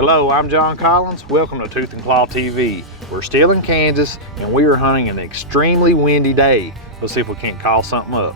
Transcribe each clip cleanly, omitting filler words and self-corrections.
Hello, I'm Jon Collins. Welcome to Tooth and Claw TV. We're still in Kansas and we are hunting an extremely windy day. Let's see if we can't call something up.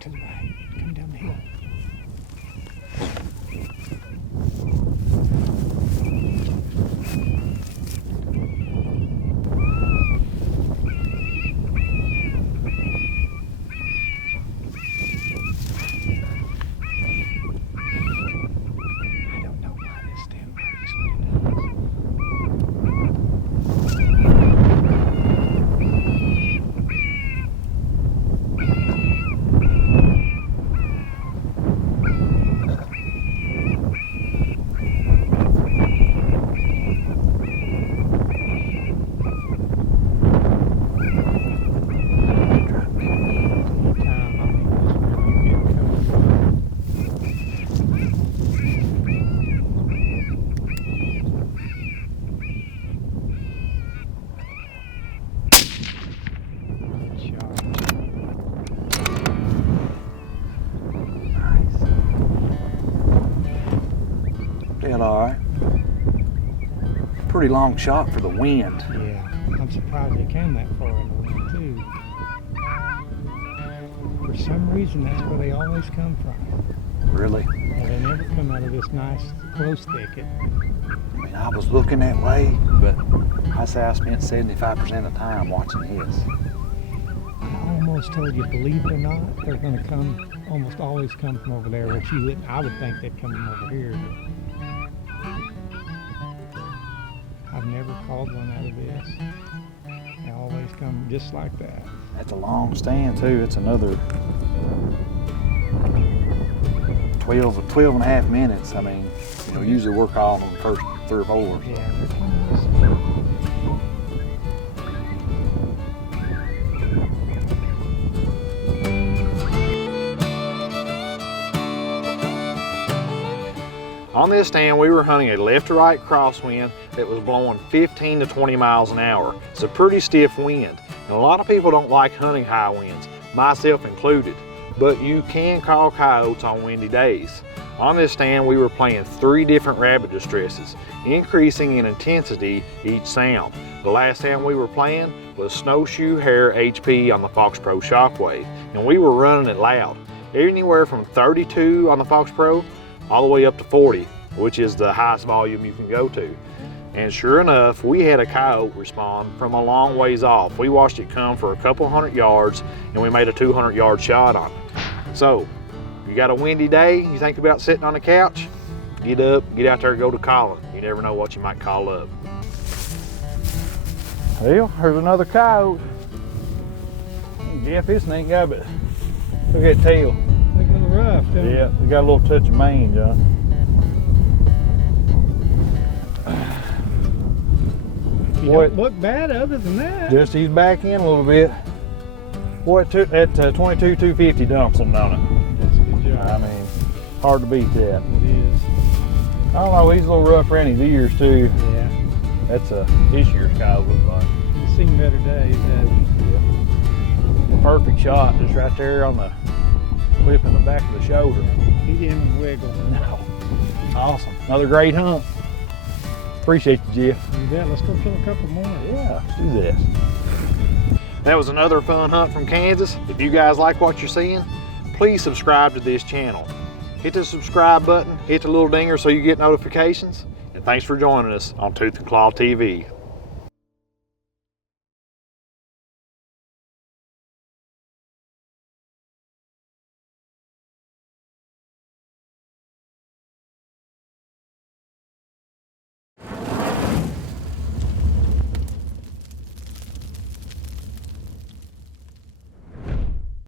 To the right, come down the hill. I don't know why this damn works when it does. All right. Pretty long shot for the wind. Yeah, I'm surprised they came that far in the wind too. For some reason, that's where they always come from. Really? And they never come out of this nice close thicket. I mean, I was looking that way, but I say I spent 75% of the time watching this. I almost told you, believe it or not, they're going to come, almost always come from over there, which you wouldn't. I would think they'd come from over here. But I've never called one out of this. They always come just like that. That's a long stand too. It's another 12 and a half minutes. I mean, you know, usually work off on the first 3 or 4. Yeah, they're coming this way. On this stand, we were hunting a left to right crosswind that was blowing 15 to 20 miles an hour. It's a pretty stiff wind. And a lot of people don't like hunting high winds, myself included, but you can call coyotes on windy days. On this stand, we were playing 3 different rabbit distresses, increasing in intensity each sound. The last sound we were playing was Snowshoe Hare HP on the Fox Pro Shockwave, and we were running it loud. Anywhere from 32 on the Fox Pro all the way up to 40, which is the highest volume you can go to. And sure enough, we had a coyote respond from a long ways off. We watched it come for a couple 100 yards and we made a 200-yard shot on it. So, you got a windy day, you think about sitting on the couch, get up, get out there, go to calling. You never know what you might call up. Well, there's another coyote. Jeff, this thing ain't got but look at that tail. Look a little rough, don't it? Yeah, we got a little touch of mane, John. You Boy, don't look bad other than that. just ease back in a little bit. Boy, that 22-250 dumps him, don't it? That's a good job. I mean, hard to beat that. It is. I don't know, he's a little rough around his ears too. Yeah. That's this year's coyote looks like. He's seen better days, hasn't The perfect shot, just right there on the clip in the back of the shoulder. he? He didn't even wiggle. No. Awesome. Another great hunt. Appreciate you, Jeff. You bet. Let's go kill a couple more. Yeah, let's do this. That was another fun hunt from Kansas. If you guys like what you're seeing, please subscribe to this channel. Hit the subscribe button, hit the little dinger so you get notifications. And thanks for joining us on Tooth and Claw TV.